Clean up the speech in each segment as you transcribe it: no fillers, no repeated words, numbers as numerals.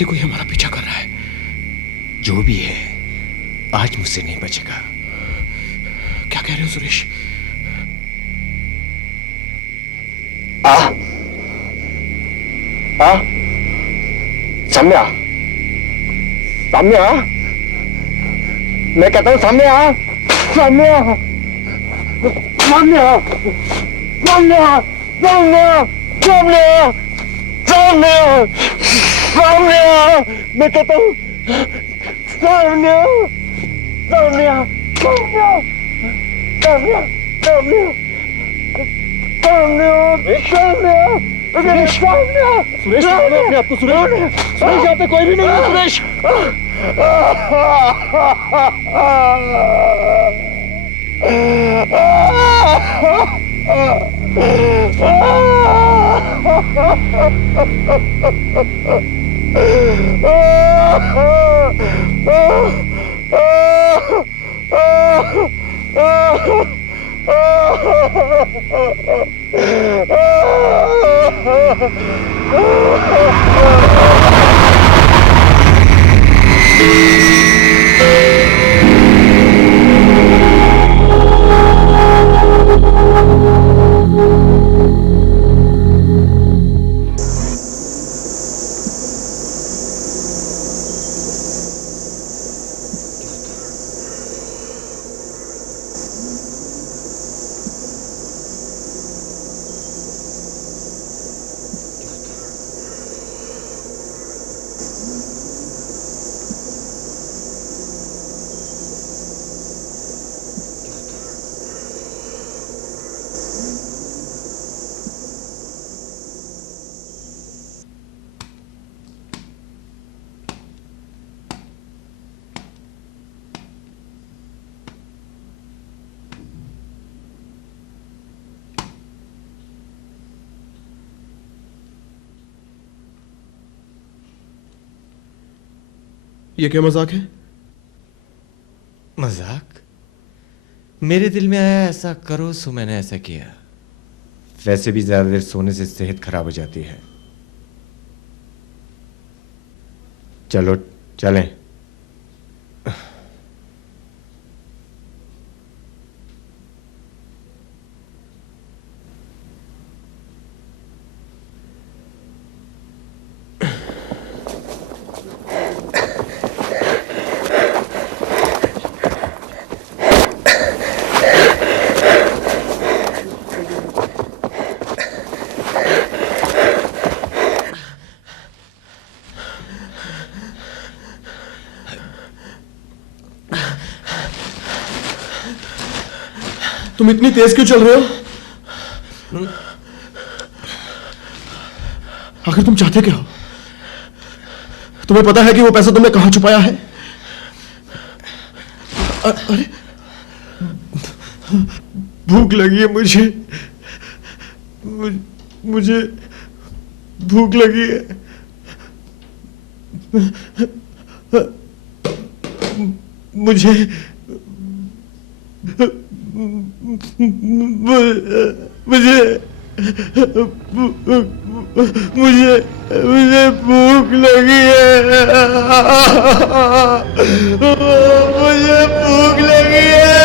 से कोई हमारा पीछा कर रहा है। जो भी है, आज मुझसे नहीं बचेगा। क्या कह रहे हो सुरेश? साम्या, साम्या, मैं कहता हूं साम्या, साम्या, साम्या, साम्या, साम्या, साम्या, साम्या, साम्या, मैं कहता हूं साम्या, साम्या, साम्या, साम्या, साम्या, साम्या, सुरेश, सुरेश, अपने आपको सुरेश, सुरेश यहाँ पे कोई भी नहीं है सुरेश। ये क्या मजाक है? मजाक? मेरे दिल में आया ऐसा करो, सो मैंने ऐसा किया। वैसे भी ज्यादा देर सोने से सेहत खराब हो जाती है। चलो चलें। तुम इतनी तेज क्यों चल रहे हो? आखिर तुम चाहते क्या हो? तुम्हें पता है कि वो पैसा तुमने कहां छुपाया है? अरे भूख लगी है मुझे, मुझे भूख लगी है। मुझे मुझे मुझे मुझे भूख लगी है। मुझे भूख लगी है।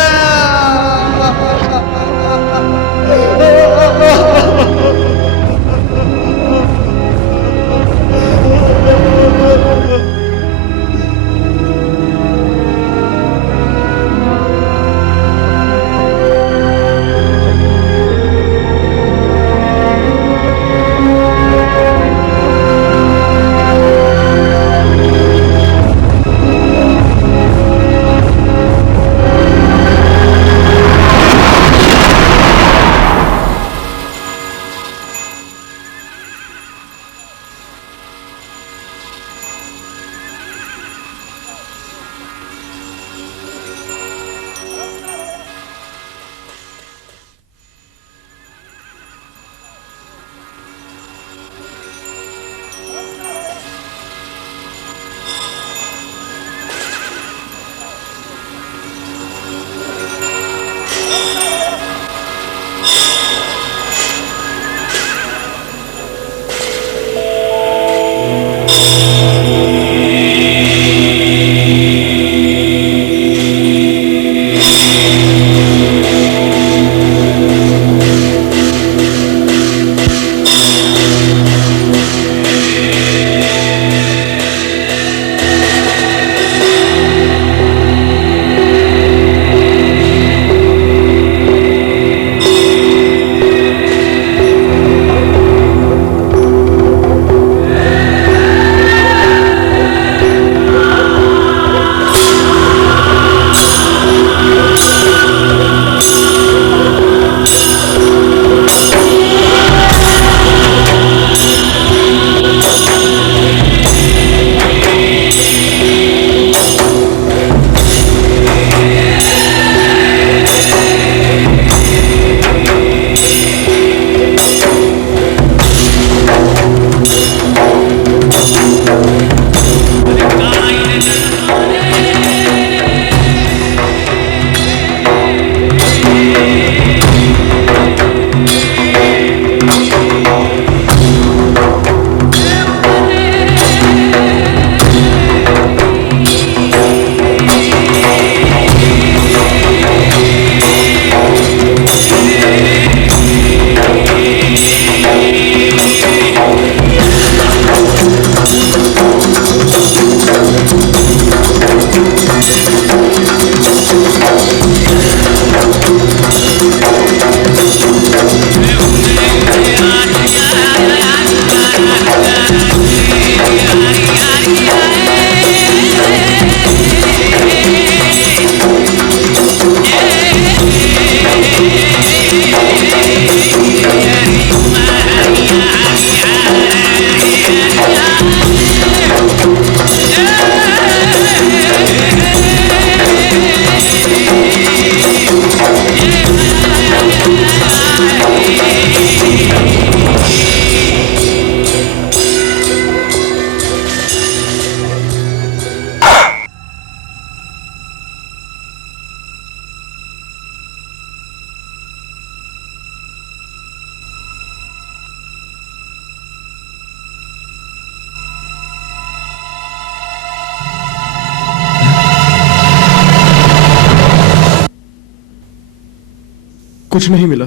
कुछ नहीं मिला।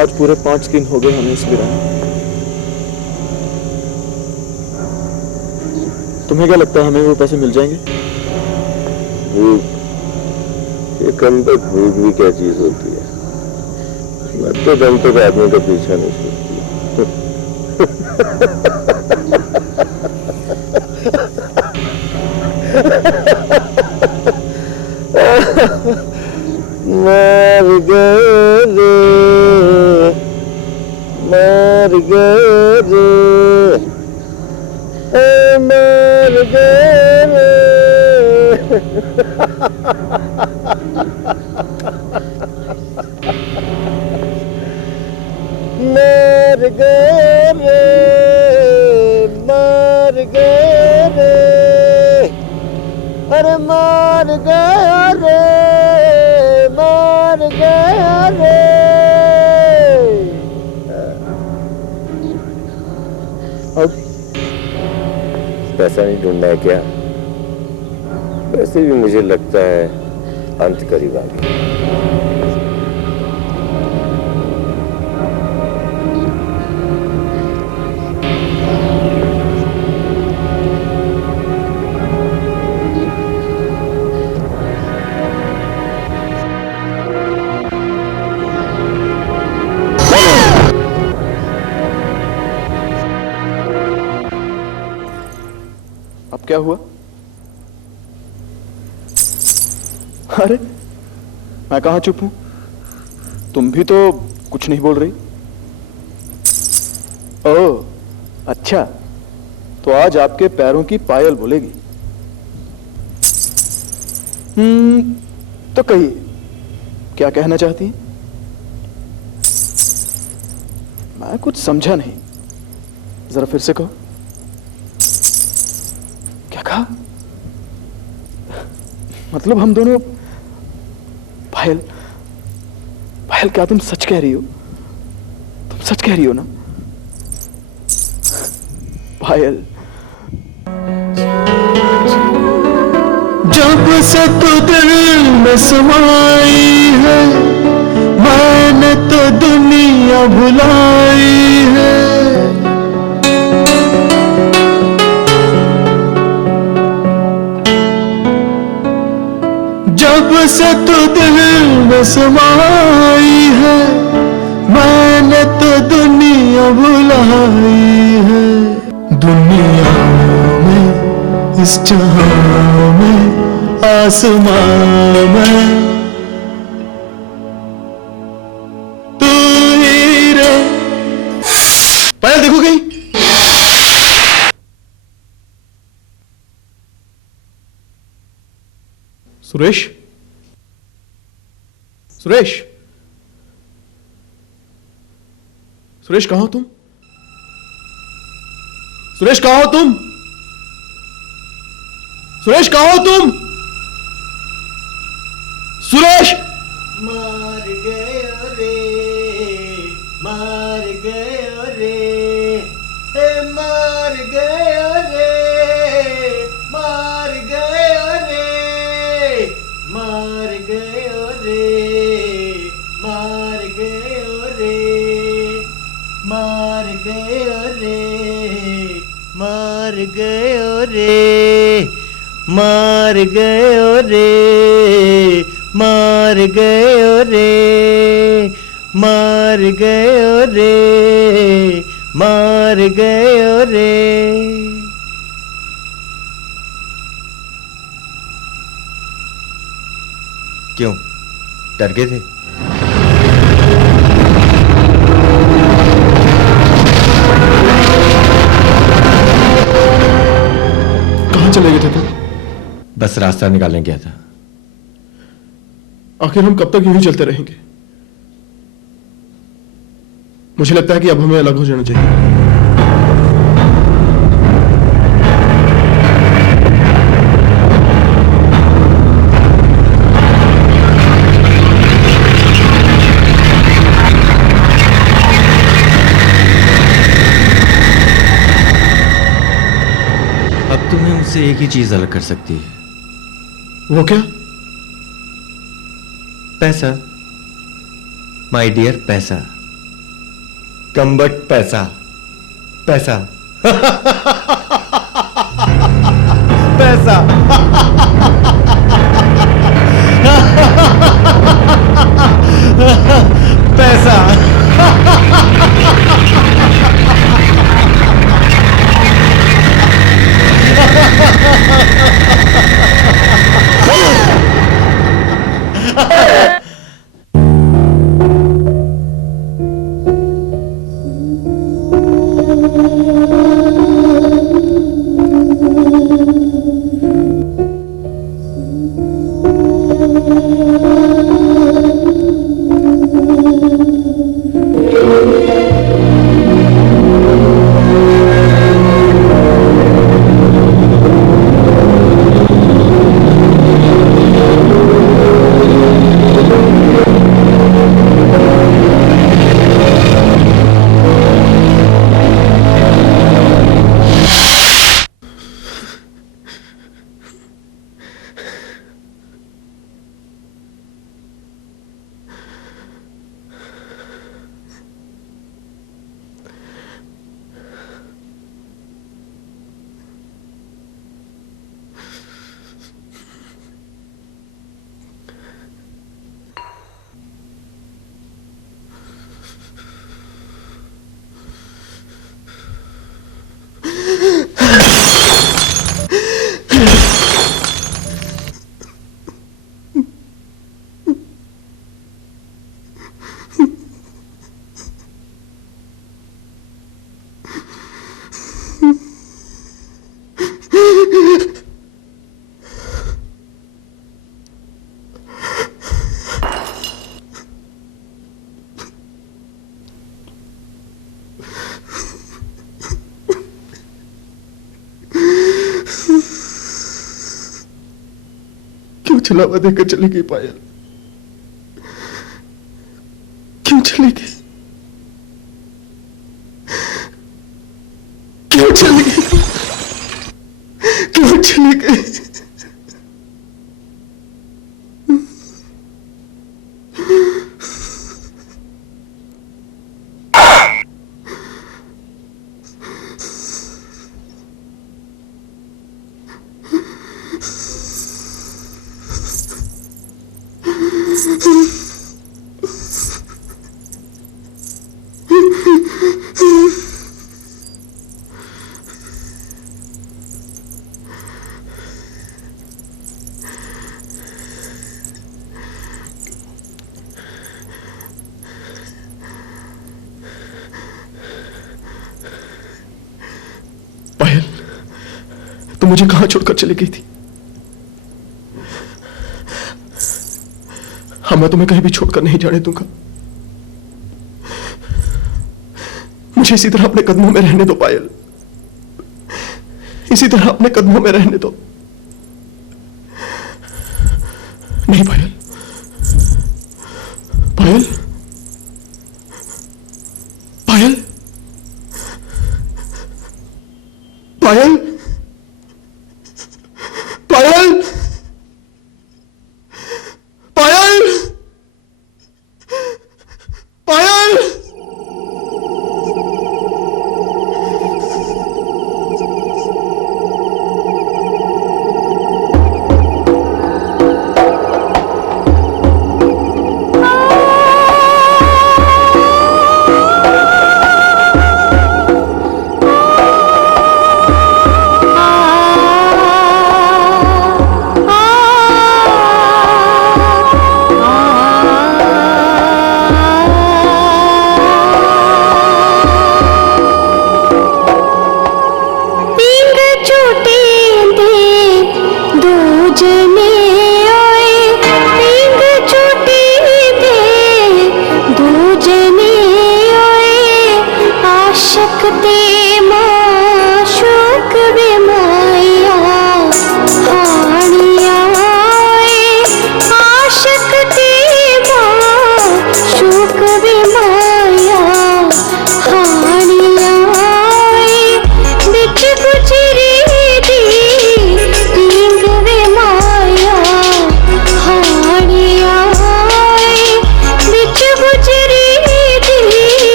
आज पूरे 5 दिन हो गए हमें इस वीरान में। तुम्हें क्या लगता है हमें वो पैसे मिल जाएंगे? भूख, ये कम तक भूख भी क्या चीज होती है। मरते दम तक आदमी का पीछा नहीं छोड़ती। मर गए रे, मर गए रे, मर गए रे। मर गए रे, मर गए रे, अरे मर गया रे, मर गया रे। अब पैसा नहीं ढूंढना है क्या? वैसे भी मुझे लगता है अंत करीब आ गया। अब क्या हुआ? अरे मैं कहां चुप हूं? तुम भी तो कुछ नहीं बोल रही। ओह अच्छा, तो आज आपके पैरों की पायल बोलेगी। तो कहिए क्या कहना चाहती हैं? मैं कुछ समझा नहीं, जरा फिर से कहो। क्या कहा? मतलब हम दोनों पायल? पायल क्या तुम सच कह रही हो? तुम सच कह रही हो ना पायल? जब से तू दिल में समाई है, मैंने तो दुनिया भुलाई है। जब से तू दिल में समाई है, मैंने तो दुनिया भुलाई है। दुनिया में, इस जहां में, आसमां में तू ही रे। पायल देखो कहीं? सुरेश, सुरेश, सुरेश कहां हो तुम? सुरेश कहां हो तुम? सुरेश कहां हो तुम? सुरेश! मार गए रे, मार गए रे, मार गए रे, मार गए रे, मार गए रे, मार गए रे, मार गए रे, मार गए रे, मार गए रे, मार गए रे, मार गए रे, मार गए रे। क्यों डर गए थे? कहां चले गए थे तुम? बस रास्ता निकालने गया था। आखिर हम कब तक यूं ही चलते रहेंगे? मुझे लगता है कि अब हमें अलग हो जाना चाहिए। अब तुम्हें मुझसे एक ही चीज अलग कर सकती है। वो क्या? पैसा। माय डियर पैसा। कम्बट पैसा। पैसा। पैसा। पैसा। क्यों छलावा देकर चली गई पायल? क्यों चली गई? क्यों चली गई? क्यों चली गई? पायल, तुम मुझे कहां छोड़कर चली गई थी? हाँ, मैं तुम्हें कहीं भी छोड़कर नहीं जाने दूंगा। मुझे इसी तरह अपने कदमों में रहने दो पायल, इसी तरह अपने कदमों में रहने दो। नहीं पायल, पायल, पायल, पायल, पायल, पायल, पायल।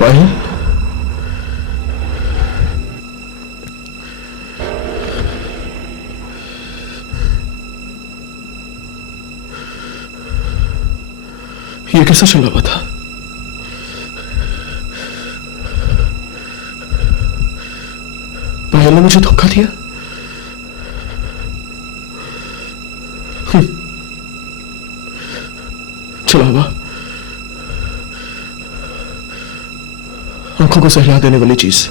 पायल, ये कैसा चला हुआ था? पायल ने मुझे धोखा दिया। चला हुआ, आंखों को सहला देने वाली चीज।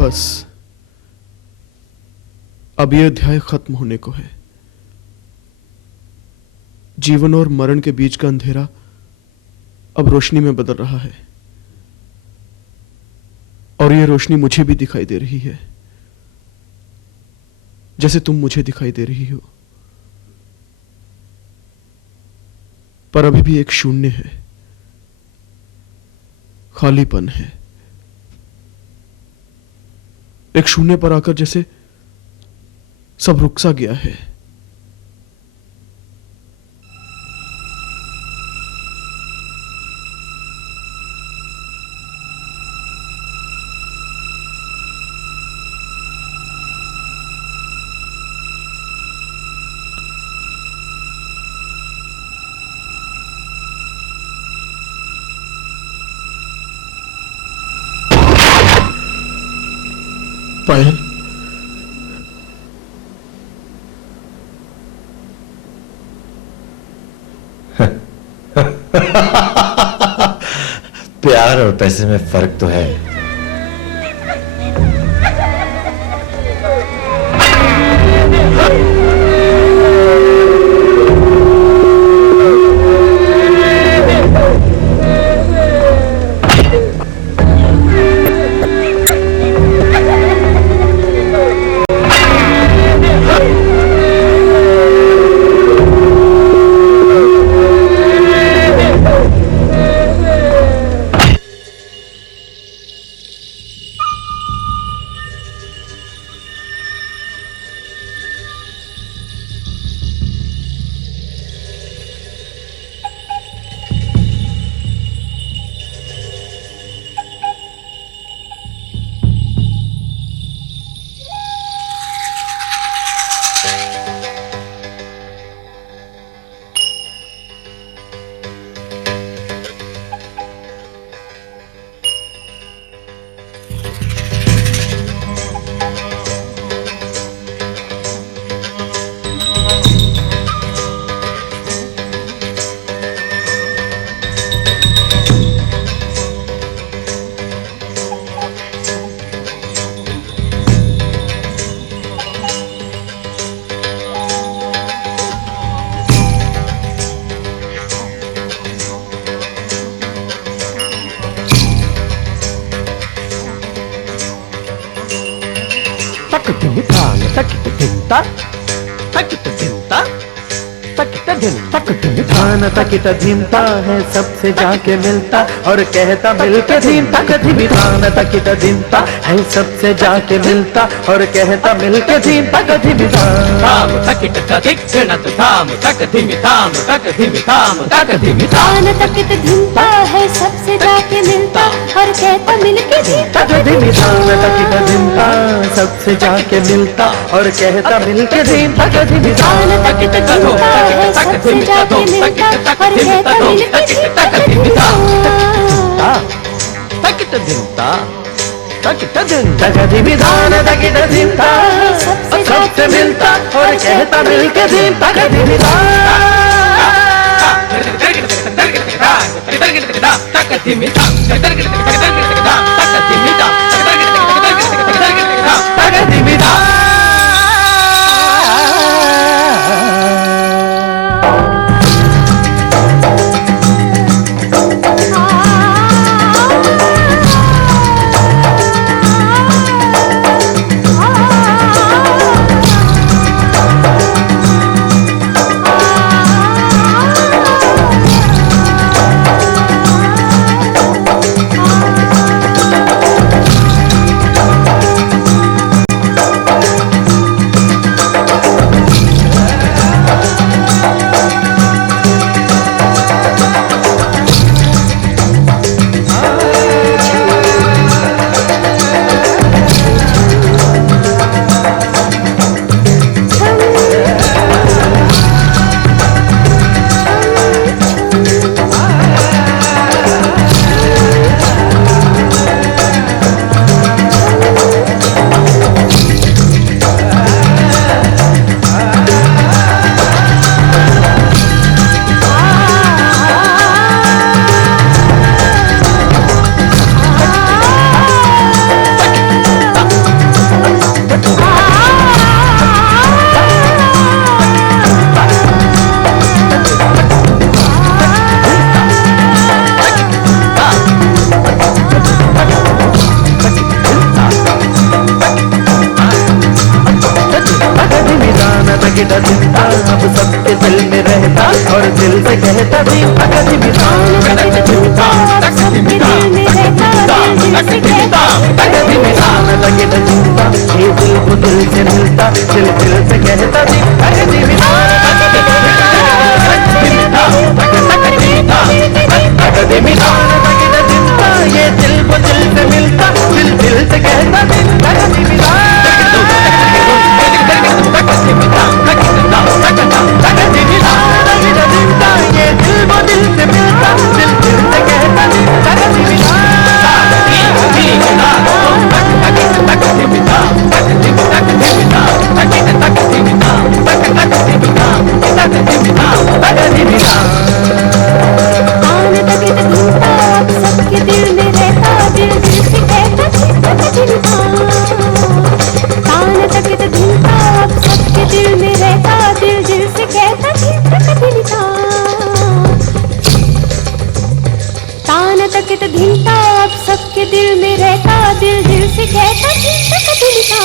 बस अब यह अध्याय खत्म होने को है। जीवन और मरण के बीच का अंधेरा अब रोशनी में बदल रहा है, और यह रोशनी मुझे भी दिखाई दे रही है, जैसे तुम मुझे दिखाई दे रही हो। पर अभी भी एक शून्य है, खालीपन है। एक शून्य पर आकर जैसे सब रुक सा गया है। पायल, प्यार और पैसे में फर्क तो है। Takita, takita, takita, takita, takita, takita, धान तकिट धिमता है सबसे जाके मिलता और कहता मिलके धिमता कधी धान तकिट धिमता है सबसे जाके मिलता और कहता मिलके धिमता कधी धाम तकिट तदिक्षणत धाम तक धिमि धाम तक धिमि धाम तक धिमि धाम धान तकित धिमता है सबसे जाके मिलता और कहता मिलके धिमता कधी धान तकिट धिमता सबसे जाके मिलता और कहता मिलके धिमता कधी धान तकित धिमता है सबसे जाके मिलता और कहता मिलके धिमता तकिट धिमता तकिट धिमता कधी धान तकिट धिमता सबसे मिलता और कहता मिलके धिमता कधी तक धिमि धाम तक धिमि धाम तक धिमि धाम अब सबके दिल में रहता और दिल से कहता धिमता कधी सबके दिल में रहता और दिल से कहता तकिट धिमता ये दिल को दिल से मिलता दिल दिल से कहता धिमता ये दिल को दिल से मिलता दिल दिल से कहता धिमता ये दिल को दिल से मिलता दिल दिल से कहता धान तकित धिमता सबके दिल में रहता दिल दिल से कहता धान तकित धिमता सबके दिल में रहता दिल दिल से कहता तान तकित धिमता अब सबके दिल में रहता दिल दिल से कहता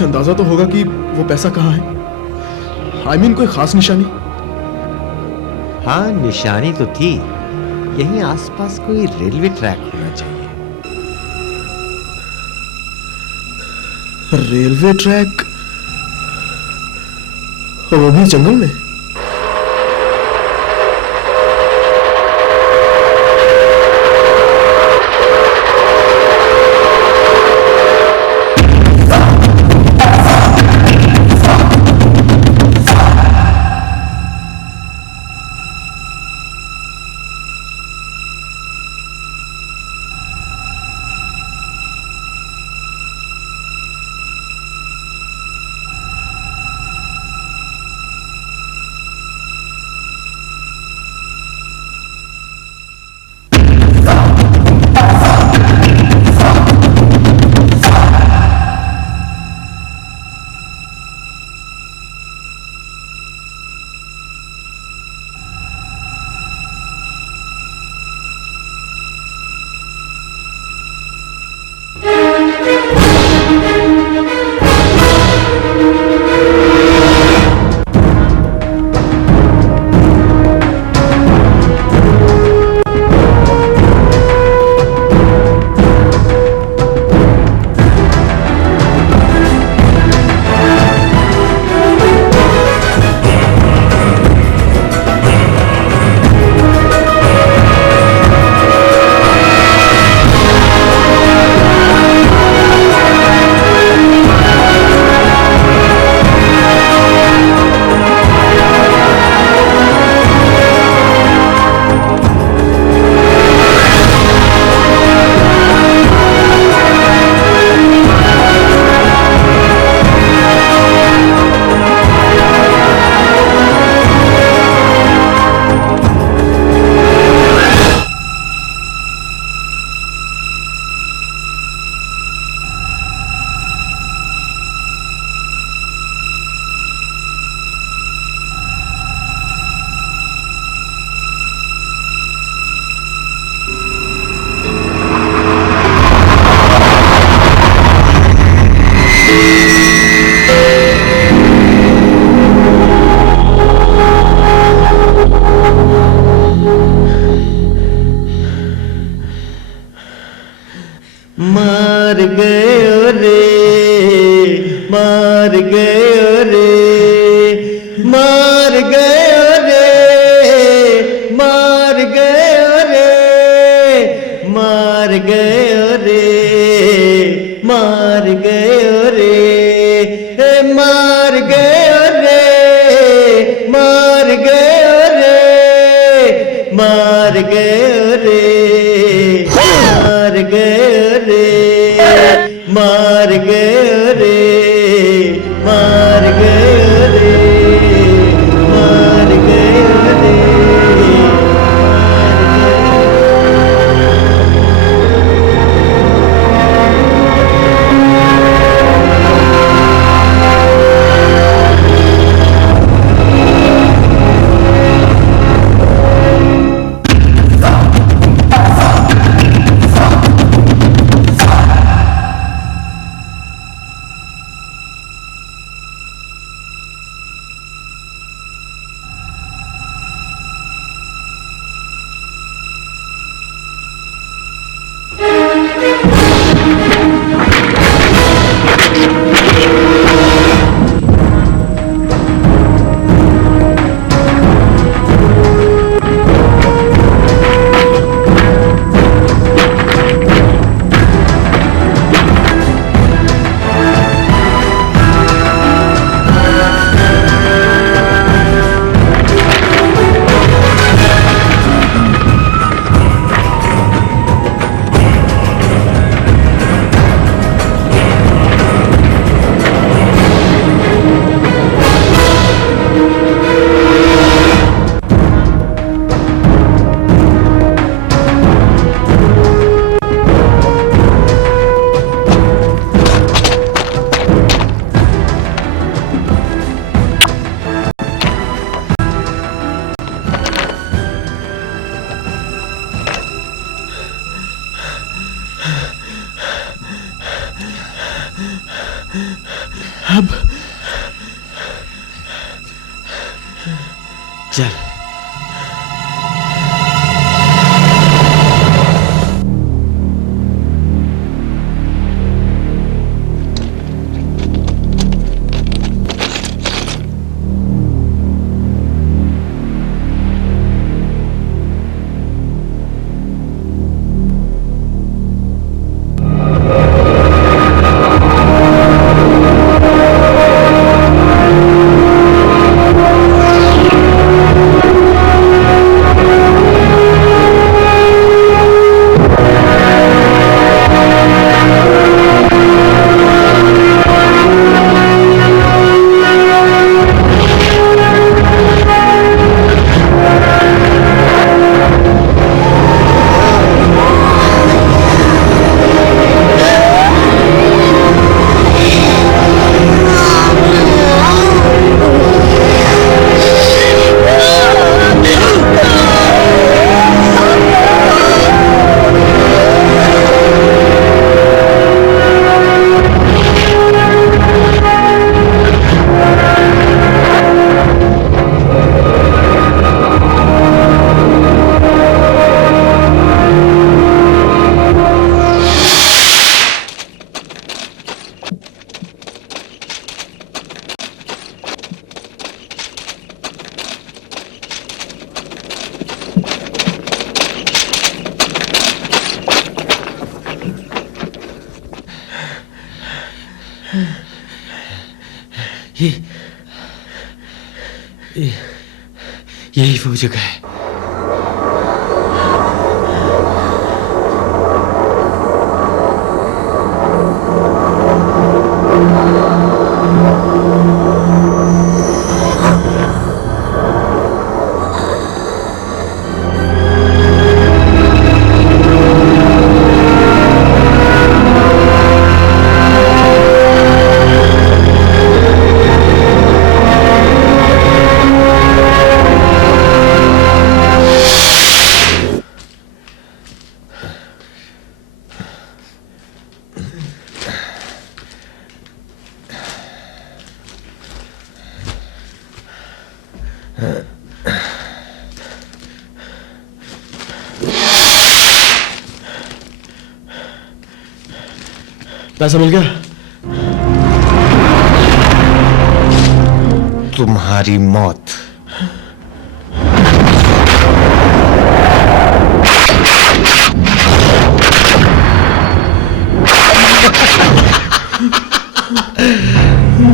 कुछ अंदाजा तो होगा कि वो पैसा कहाँ है। आई मीन कोई खास निशानी। हाँ, निशानी तो थी। यहीं आसपास कोई रेलवे ट्रैक होना चाहिए। रेलवे ट्रैक, और वो भी जंगल में। मार गयो रे, मार गयो रे, मार गयो रे, मार गयो रे, मार गयो रे, मार गयो रे, मार गयो रे, मार गयो रे, मार गयो रे, मार गयो रे, मार गयो रे, मार गयो रे, मार गयो रे। चल। यही वो जगह है। पैसा मिल गया? तुम्हारी मौत।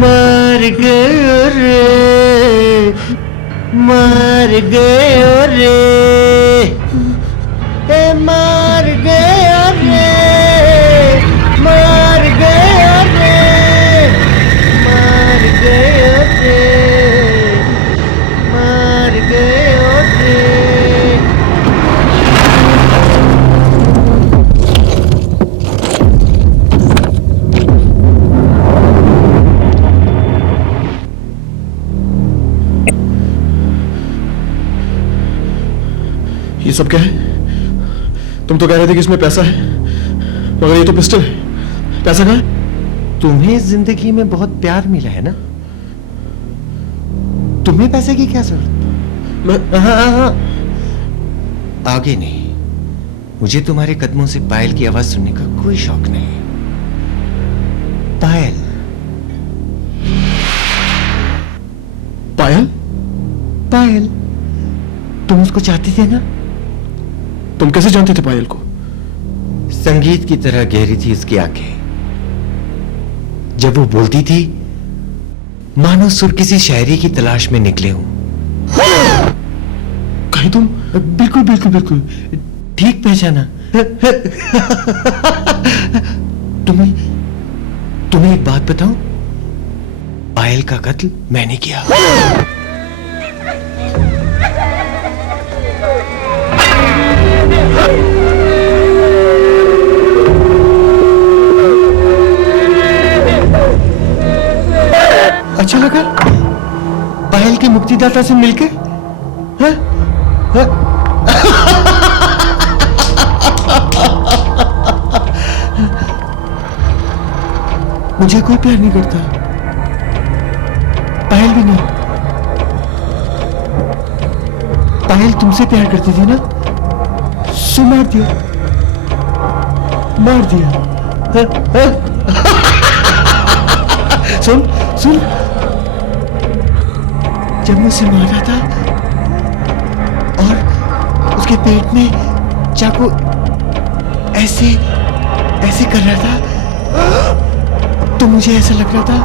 मर गयो रे, मर गयो रे, ए मर गयो रे, मर गयो रे, मर गयो रे, मर गयो रे। ये सब क्या है? तुम तो कह रहे थे कि इसमें पैसा है, मगर ये तो पिस्टल है। पैसा कहाँ है? तुम्हें जिंदगी में बहुत प्यार मिला है ना, तुम्हें पैसे की क्या जरूरत? मैं हाँ। आगे नहीं, मुझे तुम्हारे कदमों से पायल की आवाज सुनने का कोई शौक नहीं। पायल, पायल? पायल, तुम उसको चाहती थे ना? तुम कैसे जानते थे पायल को? संगीत की तरह गहरी थी इसकी आंखें। जब वो बोलती थी, मानो सुर किसी शायरी की तलाश में निकले हूं। कहीं तुम? बिल्कुल बिल्कुल बिल्कुल, ठीक पहचाना। तुम्हें एक बात बताऊं, पायल का कत्ल मैंने किया। अच्छा लगा पायल के मुक्तिदाता से मिलके? हाँ? हाँ? मुझे कोई प्यार नहीं करता, पायल भी नहीं। पायल तुमसे प्यार करती थी ना, सो मार दिया, मार दिया। सुन सुन, जब मुझे मारा था और उसके पेट में चाकू ऐसे ऐसे कर रहा था, तो मुझे ऐसा लग रहा था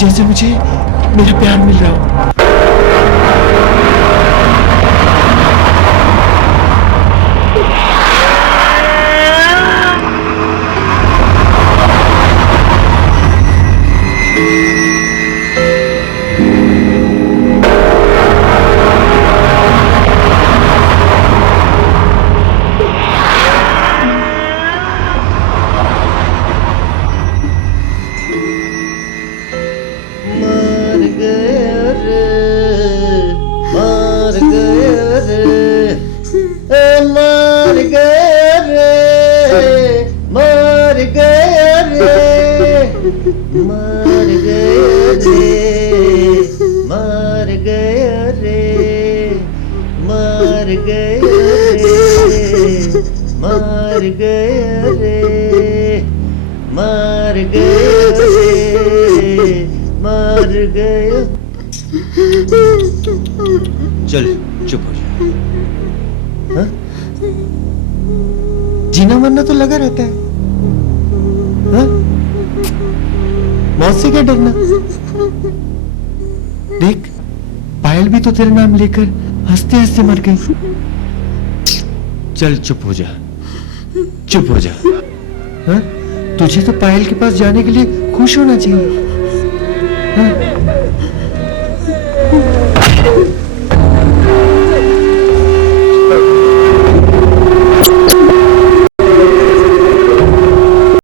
जैसे मुझे मेरा प्यार मिल रहा हो। चल चुप हो जा। हाँ? जीना मरना तो लगा रहता है, हाँ? मौत से क्या डरना? देख, पायल भी तो तेरा नाम लेकर हंसते हंसते मर गई। चल चुप हो जा, चुप हो जा। हाँ? तुझे तो पायल के पास जाने के लिए खुश होना चाहिए, हाँ?